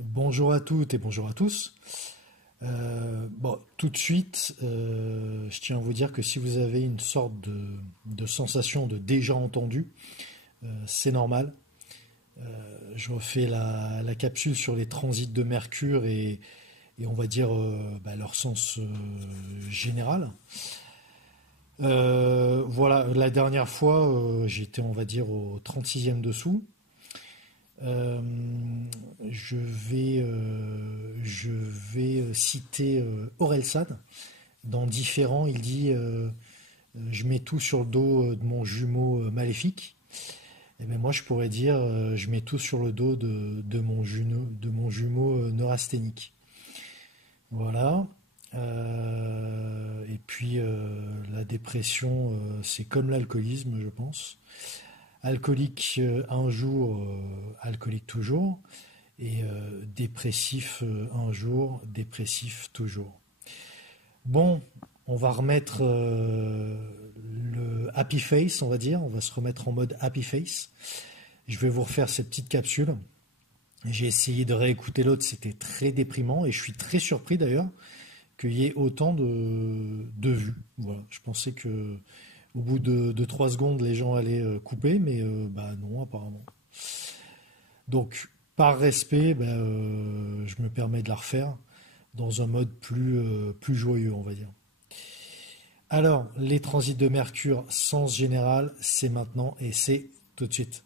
Bonjour à toutes et bonjour à tous. Tout de suite, je tiens à vous dire que si vous avez une sorte de sensation de déjà entendu, c'est normal. Je refais la capsule sur les transits de Mercure et on va dire leur sens général. Voilà, la dernière fois, j'étais, on va dire, au 36e dessous. Je vais citer Orelsan. Dans Différent, il dit je mets tout sur le dos de mon jumeau maléfique. Et bien moi, je pourrais dire je mets tout sur le dos de mon jumeau neurasthénique. Voilà. Et puis la dépression, c'est comme l'alcoolisme, je pense. Alcoolique un jour, alcoolique toujours, et dépressif un jour, dépressif toujours. Bon, on va remettre le happy face, on va dire, on va se remettre en mode happy face. Je vais vous refaire cette petite capsule. J'ai essayé de réécouter l'autre, c'était très déprimant, et je suis très surpris d'ailleurs qu'il y ait autant de vues. Voilà, je pensais que au bout de 3 secondes, les gens allaient couper, mais non, apparemment. Donc, par respect, je me permets de la refaire dans un mode plus joyeux, on va dire. Alors, les transits de Mercure, sens général, c'est maintenant et c'est tout de suite.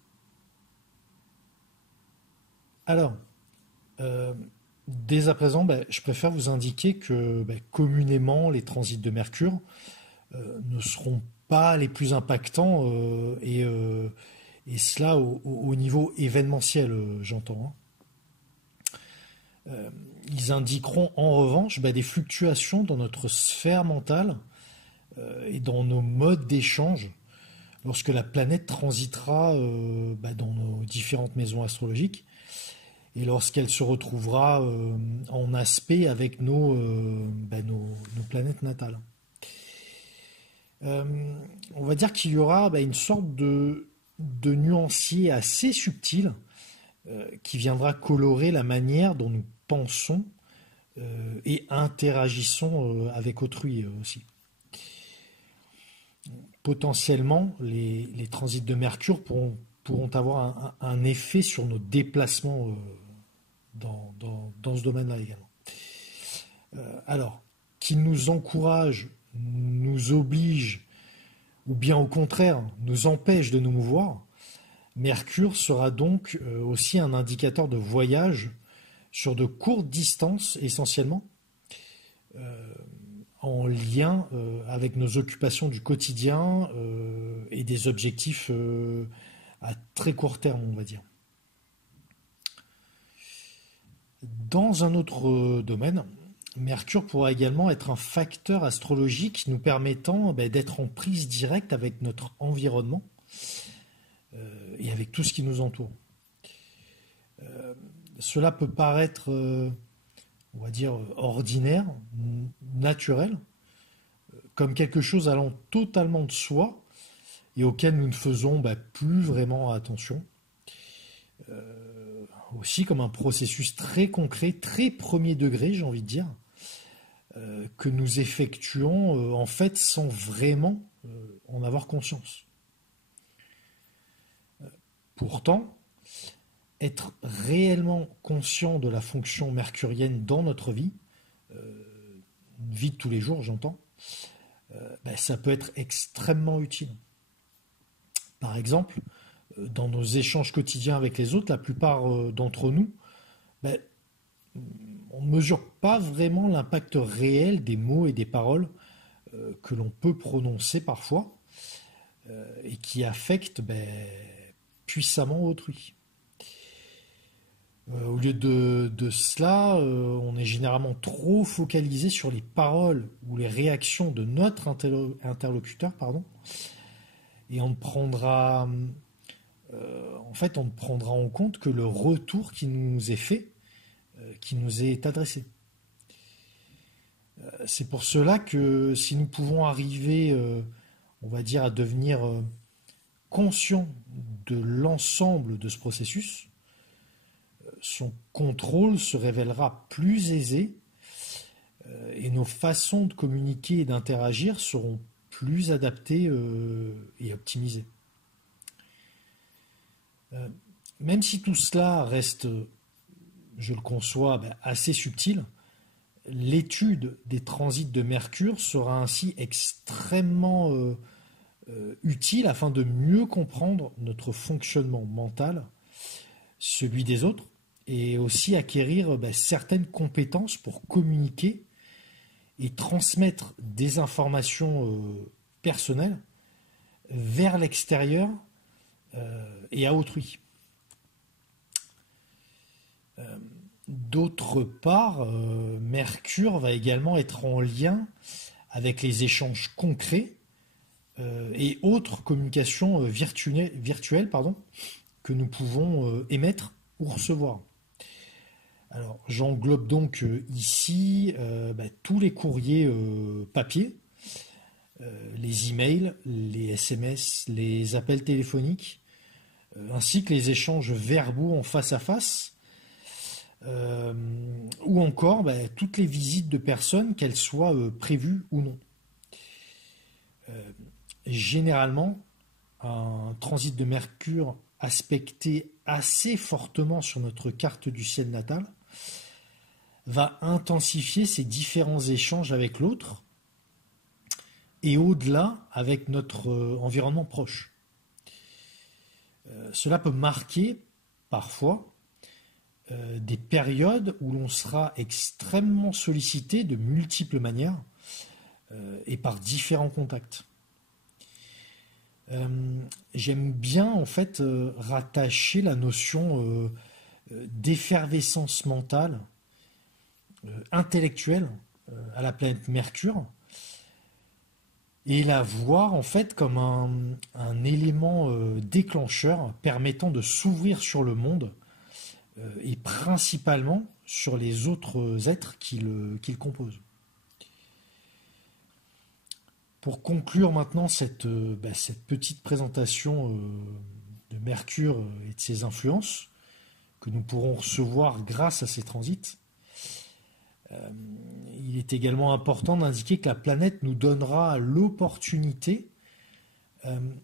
Alors, dès à présent, je préfère vous indiquer que communément, les transits de Mercure ne seront pas les plus impactants et cela au niveau événementiel, j'entends. Ils indiqueront en revanche des fluctuations dans notre sphère mentale et dans nos modes d'échange lorsque la planète transitera dans nos différentes maisons astrologiques et lorsqu'elle se retrouvera en aspect avec nos planètes natales. On va dire qu'il y aura une sorte de nuancier assez subtil qui viendra colorer la manière dont nous pensons et interagissons avec autrui aussi. Potentiellement, les transits de Mercure pourront avoir un effet sur nos déplacements dans ce domaine-là également. Alors, qu'ils nous encouragent, nous oblige ou bien au contraire nous empêche de nous mouvoir, Mercure sera donc aussi un indicateur de voyage sur de courtes distances essentiellement en lien avec nos occupations du quotidien et des objectifs à très court terme, on va dire. Dans un autre domaine, Mercure pourra également être un facteur astrologique nous permettant d'être en prise directe avec notre environnement et avec tout ce qui nous entoure. Cela peut paraître, on va dire, ordinaire, naturel, comme quelque chose allant totalement de soi et auquel nous ne faisons plus vraiment attention. Aussi comme un processus très concret, très premier degré, j'ai envie de dire, que nous effectuons en fait sans vraiment en avoir conscience. Pourtant, être réellement conscient de la fonction mercurienne dans notre vie, vie de tous les jours, j'entends, ça peut être extrêmement utile. Par exemple, dans nos échanges quotidiens avec les autres, la plupart d'entre nous, on ne mesure pas vraiment l'impact réel des mots et des paroles que l'on peut prononcer parfois et qui affectent puissamment autrui. Au lieu de cela, on est généralement trop focalisé sur les paroles ou les réactions de notre interlocuteur, et on ne prendra en compte que le retour qui nous est fait, qui nous est adressé. C'est pour cela que si nous pouvons arriver on va dire, à devenir conscient de l'ensemble de ce processus, son contrôle se révélera plus aisé et nos façons de communiquer et d'interagir seront plus adaptées et optimisées. Même si tout cela reste, je le conçois, assez subtil, l'étude des transits de Mercure sera ainsi extrêmement utile afin de mieux comprendre notre fonctionnement mental, celui des autres, et aussi acquérir certaines compétences pour communiquer et transmettre des informations personnelles vers l'extérieur et à autrui. D'autre part, Mercure va également être en lien avec les échanges concrets et autres communications virtuelles que nous pouvons émettre ou recevoir. Alors, j'englobe donc ici tous les courriers papier, les emails, les SMS, les appels téléphoniques, ainsi que les échanges verbaux en face à face, ou encore toutes les visites de personnes, qu'elles soient prévues ou non. Généralement, un transit de Mercure aspecté assez fortement sur notre carte du ciel natal va intensifier ces différents échanges avec l'autre et au-delà avec notre environnement proche. Cela peut marquer parfois des périodes où l'on sera extrêmement sollicité de multiples manières et par différents contacts. J'aime bien en fait rattacher la notion d'effervescence mentale, intellectuelle à la planète Mercure et la voir en fait comme un élément déclencheur permettant de s'ouvrir sur le monde et principalement sur les autres êtres qui le composent. Pour conclure maintenant cette petite présentation de Mercure et de ses influences que nous pourrons recevoir grâce à ces transits, il est également important d'indiquer que la planète nous donnera l'opportunité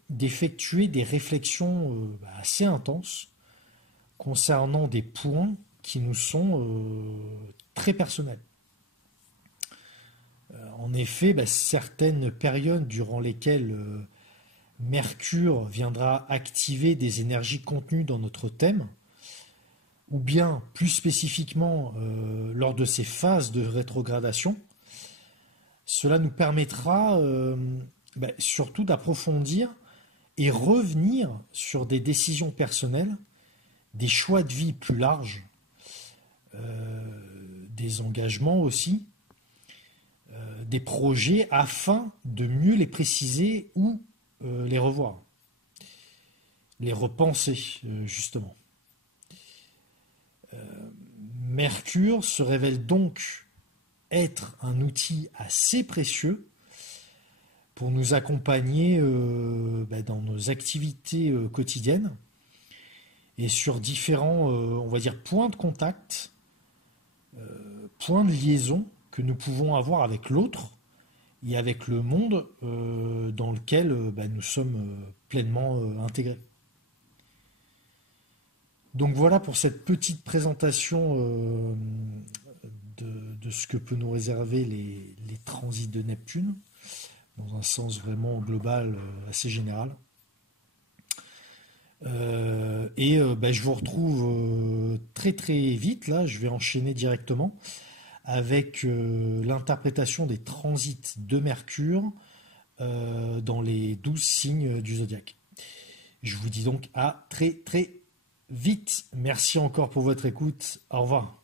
d'effectuer des réflexions assez intenses concernant des points qui nous sont très personnels. En effet, certaines périodes durant lesquelles Mercure viendra activer des énergies contenues dans notre thème, ou bien plus spécifiquement lors de ces phases de rétrogradation, cela nous permettra surtout d'approfondir et revenir sur des décisions personnelles, des choix de vie plus larges, des engagements aussi, des projets afin de mieux les préciser ou les revoir, les repenser justement. Mercure se révèle donc être un outil assez précieux pour nous accompagner dans nos activités quotidiennes et sur différents, on va dire, points de contact, points de liaison que nous pouvons avoir avec l'autre et avec le monde dans lequel nous sommes pleinement intégrés. Donc voilà pour cette petite présentation de ce que peut nous réserver les transits de Neptune, dans un sens vraiment global, assez général. Je vous retrouve très très vite, là, je vais enchaîner directement avec l'interprétation des transits de Mercure dans les 12 signes du zodiaque. Je vous dis donc à très très vite. Merci encore pour votre écoute. Au revoir.